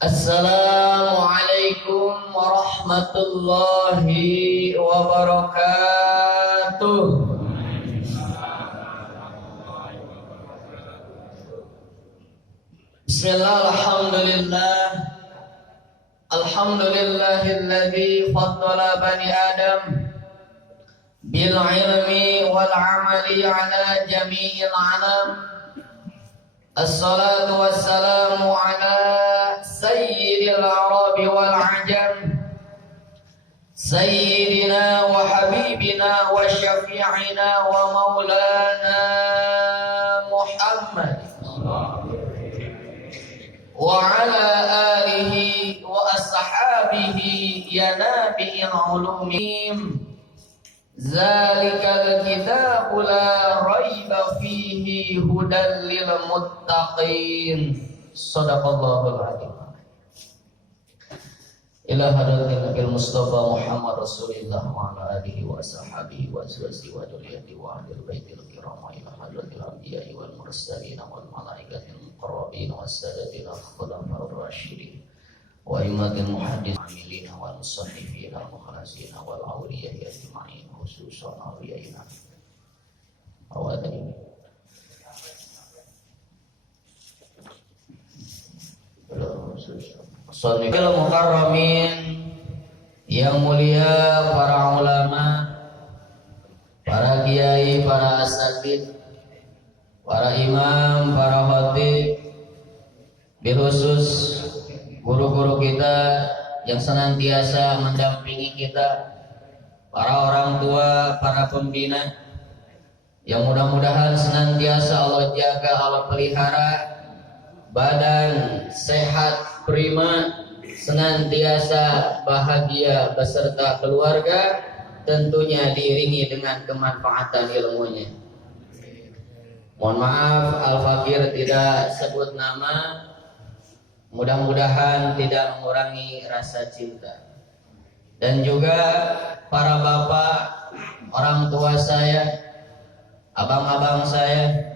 Assalamualaikum warahmatullahi wabarakatuh. Bismillah, alhamdulillah. Alhamdulillahilladzi faddala bani Adam bil ilmi wal amali ala jami'il alam. Assalatu wassalamu ala sayyidil arabi wal ajam, sayyidina wa habibina wa syafi'ina wa maulana Muhammad wa ala alihi wa ashabihi ya nabi'il ulumim. Zalikal kitabu la raiba fihi hudan lil muttaqin. Shadaqallahul adzim. Ila hadratin Nabil Mustafa Muhammad Rasulillah wa ala alihi wa sahbihi wa azwajihi wa dzurriyyatihi wa ahlil baitil kiram wa ila hadratil anbiya'i wal mursalin wal malaikatil muqarrabin was sadatil khulafa'ur rasyidin wa immatil muhadditsin amilin wal musannifin wal mukhlasin wal awliya'i ajma'in khususan awliyaina awadin. Sholibil mukarramin, yang mulia para ulama, para kiai, para asatidz, para imam, para khatib, khusus guru-guru kita yang senantiasa mendampingi kita, para orang tua, para pembina, yang mudah-mudahan senantiasa Allah jaga, Allah pelihara, badan sehat, prima, senantiasa bahagia beserta keluarga, tentunya diiringi dengan kemanfaatan ilmunya. Mohon maaf Al-Fakir tidak sebut nama, mudah-mudahan tidak mengurangi rasa cinta. Dan juga para bapak, orang tua saya, abang-abang saya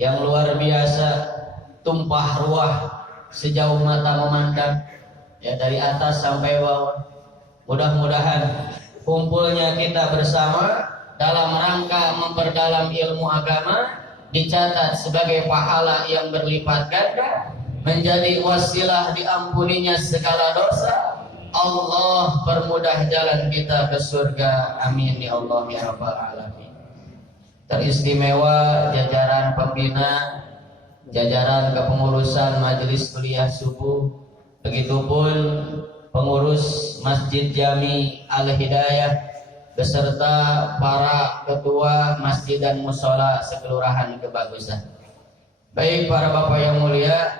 yang luar biasa, tumpah ruah sejauh mata memandang, ya dari atas sampai bawah. Mudah-mudahan kumpulnya kita bersama dalam rangka memperdalam ilmu agama dicatat sebagai pahala yang berlipat ganda, menjadi wasilah diampuninya segala dosa. Allah permudah jalan kita ke surga, amin ya Allah ya rabbal alamin. Teristimewa jajaran pembina, jajaran kepengurusan majelis kuliah subuh, begitupun pengurus Masjid Jami Al-Hidayah beserta para ketua masjid dan mushola sekelurahan Kebagusan. Baik para bapak yang mulia,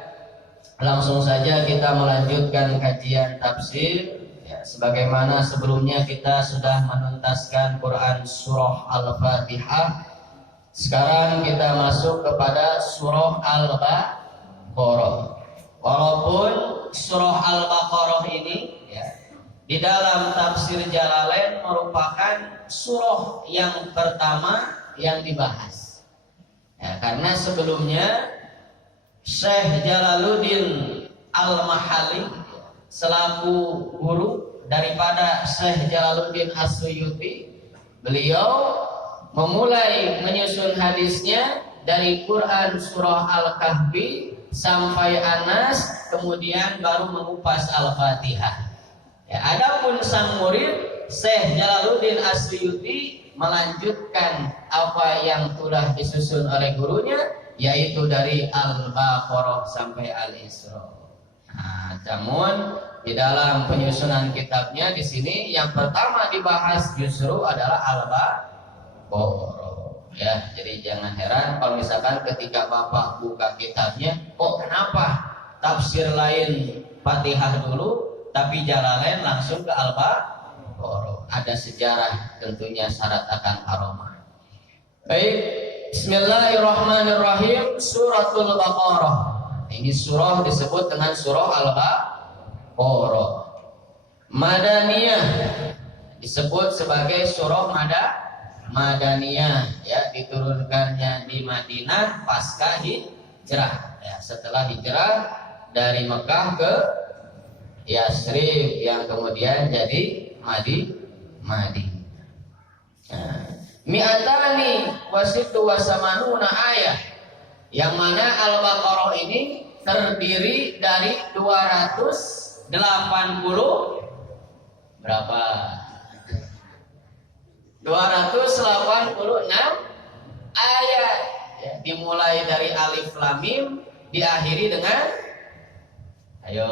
langsung saja kita melanjutkan kajian tafsir, ya, sebagaimana sebelumnya kita sudah menuntaskan Quran surah Al-Fatihah. Sekarang kita masuk kepada surah Al-Baqarah. Walaupun surah Al-Baqarah ini, ya, di dalam tafsir Jalalain merupakan surah yang pertama yang dibahas, ya, karena sebelumnya Syekh Jalaluddin Al-Mahalli selaku guru daripada Syekh Jalaluddin As-Suyuti, beliau memulai menyusun hadisnya dari Quran surah Al-Kahfi sampai Anas, kemudian baru mengupas Al-Fatihah. Ya, adapun sang murid Syekh Jalaluddin As-Suyuti melanjutkan apa yang telah disusun oleh gurunya, yaitu dari Al-Baqarah sampai Al-Isra. Nah, namun di dalam penyusunan kitabnya di sini yang pertama dibahas justru adalah Al-Baqarah. Ya, jadi jangan heran kalau misalkan ketika Bapak buka kitabnya, kok kenapa tafsir lain Fatihah dulu, tapi Jalalain langsung ke Al-Baqarah. Ada sejarah, tentunya syarat akan karomah. Baik, Bismillahirrahmanirrahim. Suratul Baqarah. Ini surah disebut dengan surah Al-Baqarah. Madaniyah disebut sebagai surah Madaniyah, ya, diturunkannya di Madinah pasca hijrah. ya, setelah hijrah dari Mekah ke Yasrib yang kemudian jadi Madinah. Nah, mi'atani wasittu wasamanuna ayah, yang mana Al-Baqarah ini terdiri dari 280 berapa? 286 ayat ya, dimulai dari alif lam mim diakhiri dengan ayo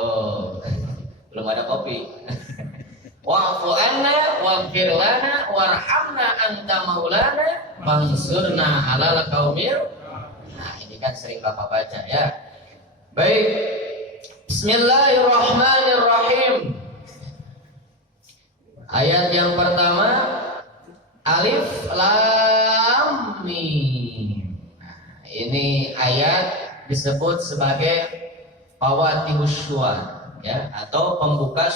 belum ada kopi. Wa'fu anna waghfir lana warhamna anta maulana fansurna 'alal qaumil. Nah, ini kan sering Bapak baca ya. Baik. Bismillahirrahmanirrahim. Ayat yang pertama alif lam mim. Nah, ini ayat disebut sebagai fawatihus syuar ya, atau pembuka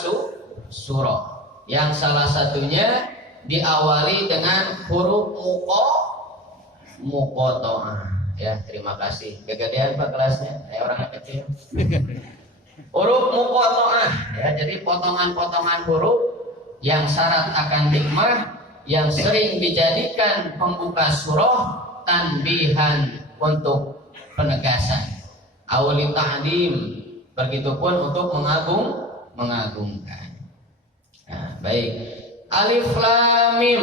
surah. Yang salah satunya diawali dengan huruf muqatta'ah ya. Terima kasih. Kegedean Pak kelasnya, saya orang kecil. Huruf muqatta'ah ya, jadi potongan-potongan huruf yang syarat akan hikmah, yang sering dijadikan pembuka surah, tanbihan untuk penegasan, awli ta'dim, begitupun untuk mengagungkan. Nah, baik. Alif lam mim.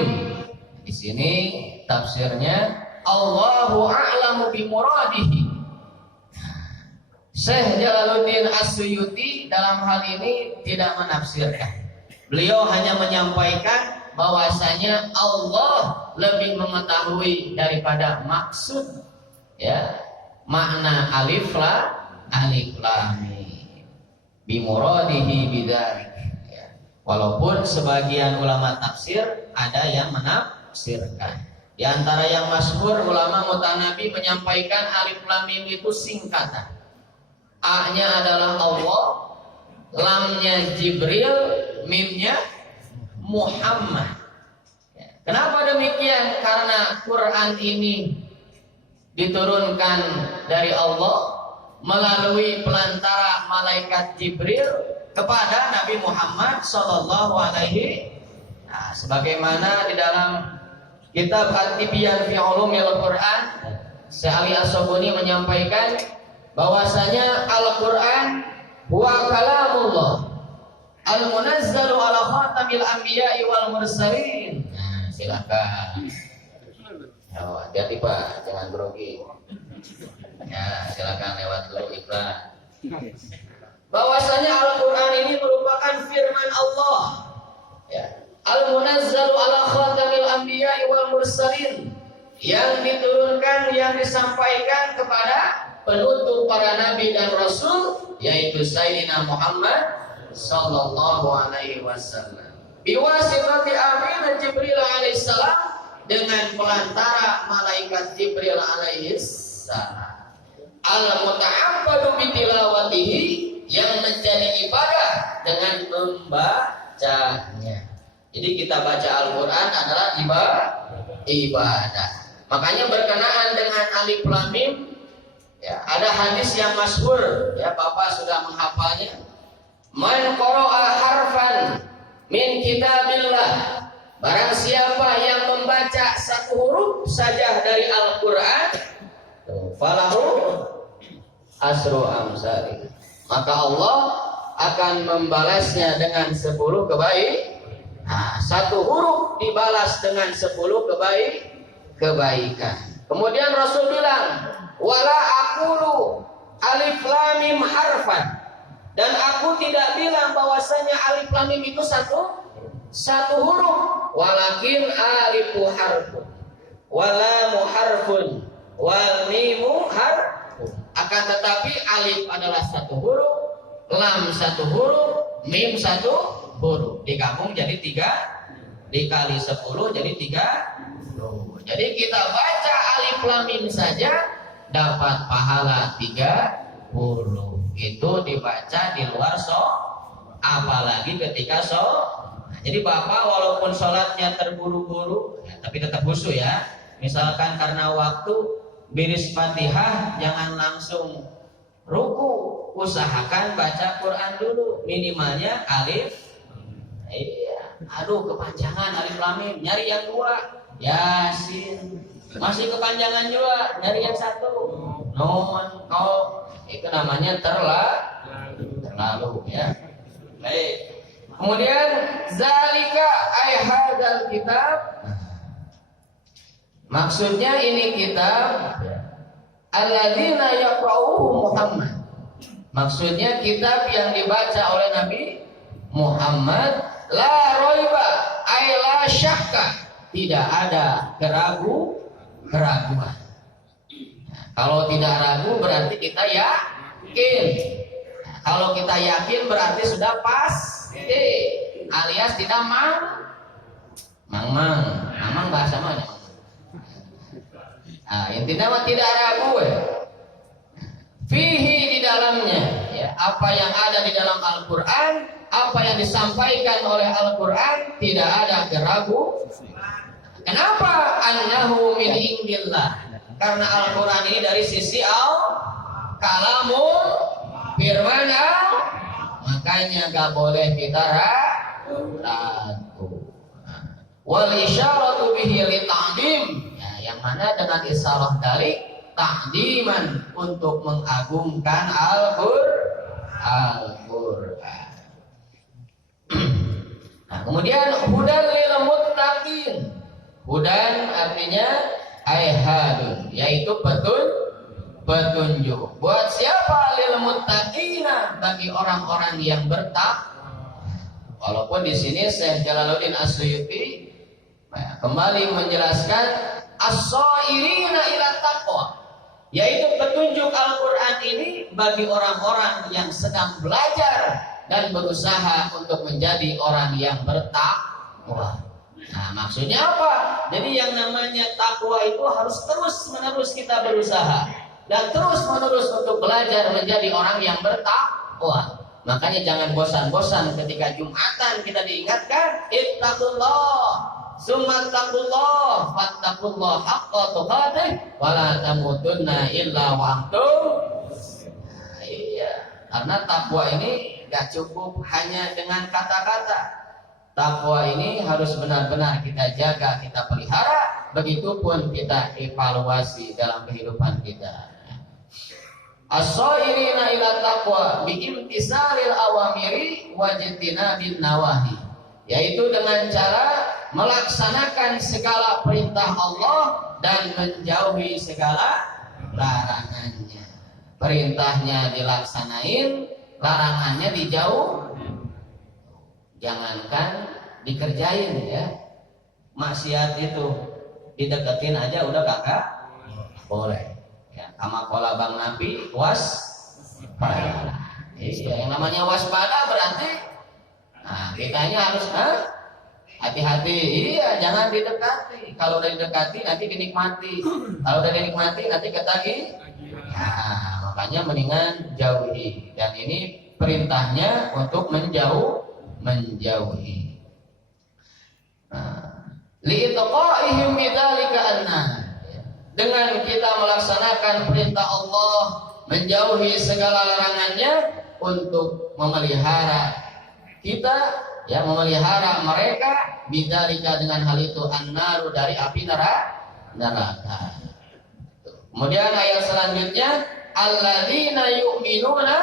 Di sini tafsirnya Allahu a'lamu bi muradihi. Syekh Jalaluddin As-Suyuti dalam hal ini tidak menafsirkan. Beliau hanya menyampaikan bahwasanya Allah lebih mengetahui daripada maksud ya, makna alif lam mim. Bi muradihi bidzalik. Walaupun sebagian ulama tafsir ada yang menafsirkan. Di antara yang masyhur ulama mutanabi menyampaikan alif lam mim itu singkatan. A-nya adalah Allah, lamnya Jibril, mimnya Muhammad. Kenapa demikian? Karena Quran ini diturunkan dari Allah melalui pelantara malaikat Jibril kepada Nabi Muhammad sallallahu alaihi. Nah, sebagaimana di dalam kitab At-Tibyan fi Ulumil Quran, Syekh Ali As-Sabuni menyampaikan bahwasanya Al-Quran huwa kalamullah al-munazzalu ala khatamil anbiya'i wal mursalin. Nah, silakan. Oh, hati-hati Pak, jangan grogi. Ya, silakan lewat dulu iklan. Bahwasanya Al-Quran ini merupakan firman Allah ya. Al-munazzalu ala khatamil anbiya'i wal mursalin, yang diturunkan, yang disampaikan kepada penutup para nabi dan rasul, yaitu Sayyidina Muhammad sallallahu alaihi wasallam. Biwasitati amin Jibril alaihissalam, dengan pelantara malaikat Jibril alaihissalam. Al-muta'abbadu bitilawatihi, yang menjadi ibadah dengan membacanya. Jadi kita baca Al-Quran adalah ibadah. Makanya berkenaan dengan alif lam mim ya, ada hadis yang masyhur ya, Bapak sudah menghafalnya. Man qara'a harfan min kitabillah, barang siapa yang membaca satu huruf saja dari Al-Quran, falahu asru amsalih, maka Allah akan membalasnya dengan 10 kebaikan. Nah, satu huruf dibalas dengan 10 kebaikan. Kemudian Rasul bilang, wala aqulu alif lam mim harfan, dan aku tidak bilang bahwasanya alif lam mim itu satu huruf, walakin alifu harfun, walamu harfun, wal mimu harfun. Akan tetapi alif adalah satu huruf, lam satu huruf, mim satu huruf, digabung jadi 3, dikali 10 jadi 30. Jadi kita baca alif lam mim saja dapat pahala 30. Itu dibaca di luar apalagi ketika Nah, jadi Bapak walaupun sholatnya terburu-buru ya, tapi tetap khusyuk ya. Misalkan karena waktu biris Fatihah jangan langsung usahakan baca Quran dulu, minimalnya alif. Iya, aduh kepanjangan alif lam mim, nyari yang 2 Yasin, masih kepanjangan juga, nyari yang 1 Nun, itu namanya terlalu ya. Baik. Kemudian zalika ay hadzal kitab, maksudnya ini kitab alladzina yaqra'uhu Muhammad, maksudnya kitab yang dibaca oleh Nabi Muhammad, la roiba ay la syakka, tidak ada keraguan. Nah, kalau tidak ragu berarti kita yakin. Nah, kalau kita yakin berarti sudah pasti, alias tidak mamang bahasa mana? Nah, intinya tidak ragu ya. Fihi, di dalamnya ya, apa yang ada di dalam Al-Qur'an, apa yang disampaikan oleh Al-Qur'an tidak ada keraguan. Kenapa? Annahu min indillah, karena Al-Qur'an ini dari sisi kalamul firman makanya gak boleh kita ragu. Wal isyaratu bihi li ta'dim, ya, yang mana dengan isyarah dari ta'diman, untuk mengagungkan Al-Qur'an. Nah, kemudian hudan lil muttaqin. Hudan artinya ayhadun, yaitu petunjuk. Buat siapa? Lil muttaqina, bagi orang-orang yang bertakwa. Walaupun di sini Syekh Jalaluddin As-Suyuti kembali menjelaskan as-sairina ila taqwa, yaitu petunjuk Al-Qur'an ini bagi orang-orang yang sedang belajar dan berusaha untuk menjadi orang yang bertakwa. Nah, maksudnya apa? Jadi yang namanya takwa itu harus terus-menerus kita berusaha dan terus-menerus untuk belajar menjadi orang yang bertakwa. Makanya jangan bosan-bosan ketika Jumatan kita diingatkan, ittaqullah, summa taqullah, fattaqullah haqqa tuqatih, wa la tamutunna illa wa antum. Nah, iya, karena takwa ini gak cukup hanya dengan kata-kata. Takwa ini harus benar-benar kita jaga, kita pelihara, begitupun kita evaluasi dalam kehidupan kita. As-sairina ila taqwa biimtisaril awamiri wajtinabin nawahi, yaitu dengan cara melaksanakan segala perintah Allah dan menjauhi segala larangannya. Perintahnya dilaksanain, larangannya dijauh. Jangankan dikerjain ya, maksiat itu dideketin aja udah kakak boleh. Ya, kama kola Bang Nabi waspada. Iya, yang namanya waspada berarti, nah kitanya harus hati-hati. Iya, jangan didekati. Kalau udah didekati nanti dinikmati. Kalau udah dinikmati nanti ketagih. Nah, makanya mendingan jauhi. Dan ini perintahnya untuk menjauhi. Li'itqa'ihim bidzalika anna, dengan kita melaksanakan perintah Allah, menjauhi segala larangannya, untuk memelihara kita, ya, memelihara mereka bidzalika, dengan hal itu, annaru, dari api neraka. Kemudian ayat selanjutnya, alladzina yu'minuna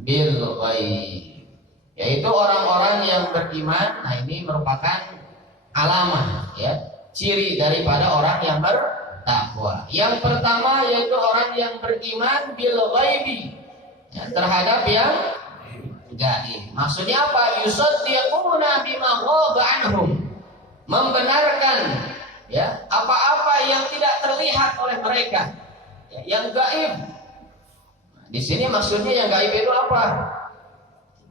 bil ghaib, yaitu orang-orang yang beriman. Nah, ini merupakan alamah, ya, ciri daripada orang yang bertakwa. Yang pertama yaitu orang yang beriman bil ghaibi, ya, terhadap yang gaib. Maksudnya apa? Yusaddiquna bima ghaba anhum, membenarkan, ya, apa-apa yang tidak terlihat oleh mereka, ya, yang gaib. Di sini maksudnya yang gaib itu apa?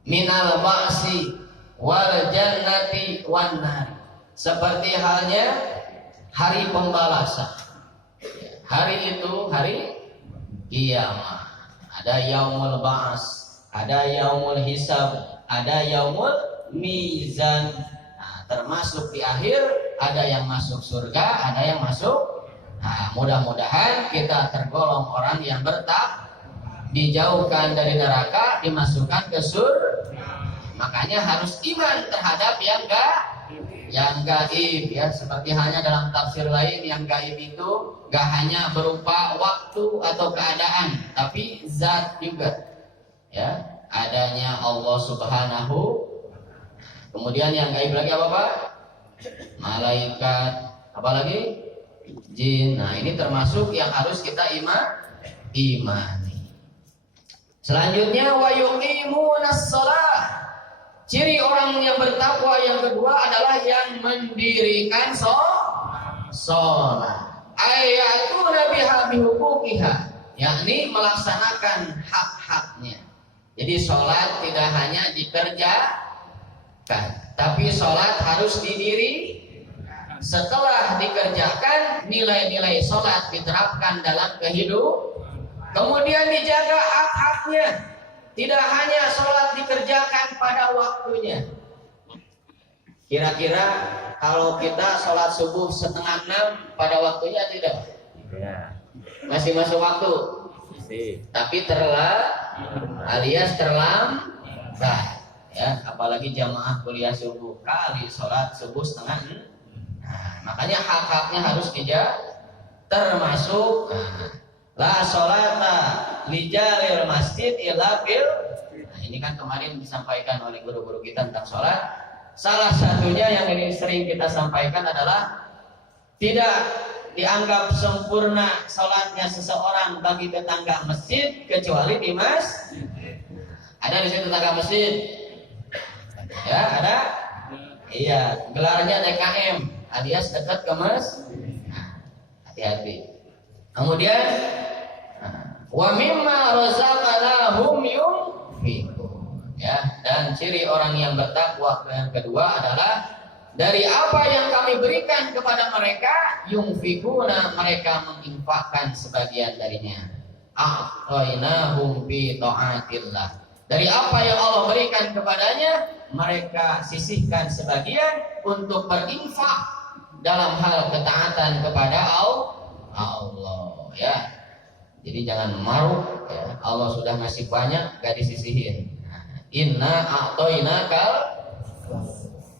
Minal ba'si wal jannati wan nar, seperti halnya hari pembalasan. Hari itu hari kiamat. Ada yaumul ba'as, ada yaumul hisab, ada yaumul mizan. Nah, termasuk di akhir ada yang masuk surga, ada yang masuk. Nah, mudah-mudahan kita tergolong orang yang bertakwa. dijauhkan dari neraka, dimasukkan ke surga. Makanya harus iman terhadap yang gaib ya. Seperti hanya dalam tafsir lain, yang gaib itu gak hanya berupa waktu atau keadaan, tapi zat juga ya. Adanya Allah Subhanahu. Kemudian yang gaib lagi apa Pak? Malaikat, apa lagi? Jin. Nah ini termasuk yang harus kita imani. Selanjutnya wa yuqimunas shalah. Ciri orang yang bertakwa yang kedua adalah yang mendirikan sholat. Ayatuna biha bihuquqiha, yakni melaksanakan hak-haknya. Jadi sholat tidak hanya dikerjakan, tapi sholat harus didiri. Setelah dikerjakan, nilai-nilai sholat diterapkan dalam kehidupan. Kemudian dijaga hak-haknya. Tidak hanya sholat dikerjakan pada waktunya. Kira-kira kalau kita sholat subuh 5:30 pada waktunya tidak? Ya. Masih masuk waktu. Tapi alias terlambat. Ya, apalagi jamaah kuliah subuh kali sholat subuh 5:30. Nah, makanya hak-haknya harus dijaga. Termasuk la sholata lijalil masjid illa bil. Nah, ini kan kemarin disampaikan oleh guru-guru kita tentang sholat. Salah satunya yang ini sering kita sampaikan adalah tidak dianggap sempurna sholatnya seseorang bagi tetangga masjid kecuali di masjid. Ada di situ tetangga masjid? Ya ada. Iya, gelarnya DKM alias dekat ke masjid. Nah, hati-hati. Kemudian wa mimma razaqnahum yunfiqun ya, dan ciri orang yang bertakwa yang kedua adalah dari apa yang kami berikan kepada mereka, yunfiquna, mereka menginfakkan sebagian darinya. A'tainahum bi ta'atillah, dari apa yang Allah berikan kepadanya mereka sisihkan sebagian untuk berinfak dalam hal ketaatan kepada Allah ya. Jadi jangan maruk ya. Allah sudah ngasih banyak gak disisihin. Inna a'tainakal,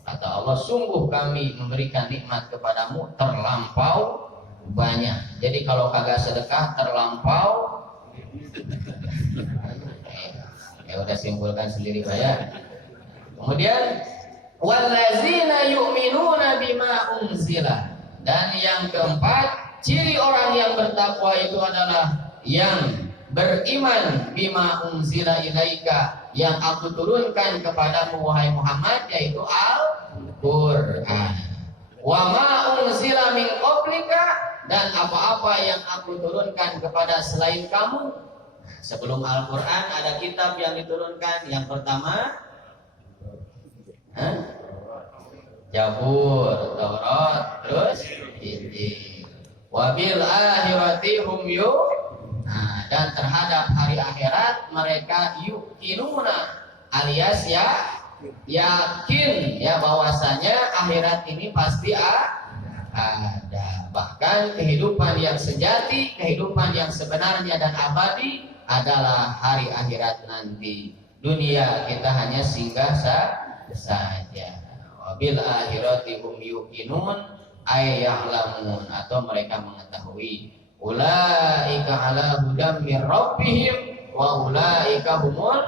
kata Allah, sungguh kami memberikan nikmat kepadamu terlampau banyak. Jadi kalau kagak sedekah terlampau ya udah simpulkan sendiri Pak ya. Kemudian wallazina yu'minuna bima unzila, dan yang keempat, ciri orang yang bertakwa itu adalah yang beriman bima unzila ilaika, yang aku turunkan kepadamu wahai Muhammad, yaitu Al-Qur'an. Wa ma unzila min qablika, dan apa-apa yang aku turunkan kepada selain kamu. Sebelum Al-Qur'an ada kitab yang diturunkan. Yang pertama Zabur, Taurat, terus Injil. Wabil akhirati hum dan terhadap hari akhirat mereka yuqinuna, alias yakin ya bahwasanya akhirat ini pasti ada. Bahkan kehidupan yang sejati, kehidupan yang sebenarnya dan abadi adalah hari akhirat nanti. Dunia kita hanya singgah saja. Wabil akhirati hum yuqinun ay ya'lamun, atau mereka mengetahui. Ulaika ala hudam min rabbihim wa ulaika humul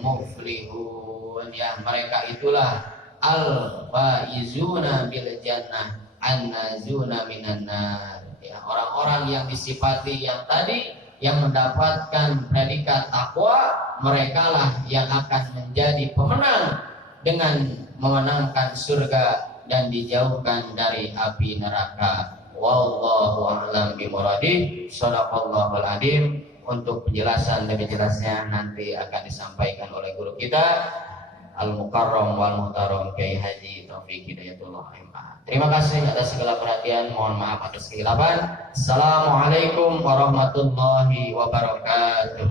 muflihun. Ya, mereka itulah al-faizuna bil jannah an-nazuna minan nar. Ya, orang-orang yang disifati yang tadi, yang mendapatkan predikat takwa, merekalah yang akan menjadi pemenang dengan memenangkan surga dan dijauhkan dari api neraka. Wallahu a'lam bimuradih. Shadaqallahul adzim. Untuk penjelasan lebih jelasnya nanti akan disampaikan oleh guru kita Al-Mukarram wal Muhtaram Kiai Haji Taufik Hidayatullah MA. Terima kasih atas segala perhatian. Mohon maaf atas kehilapan. Assalamualaikum warahmatullahi wabarakatuh.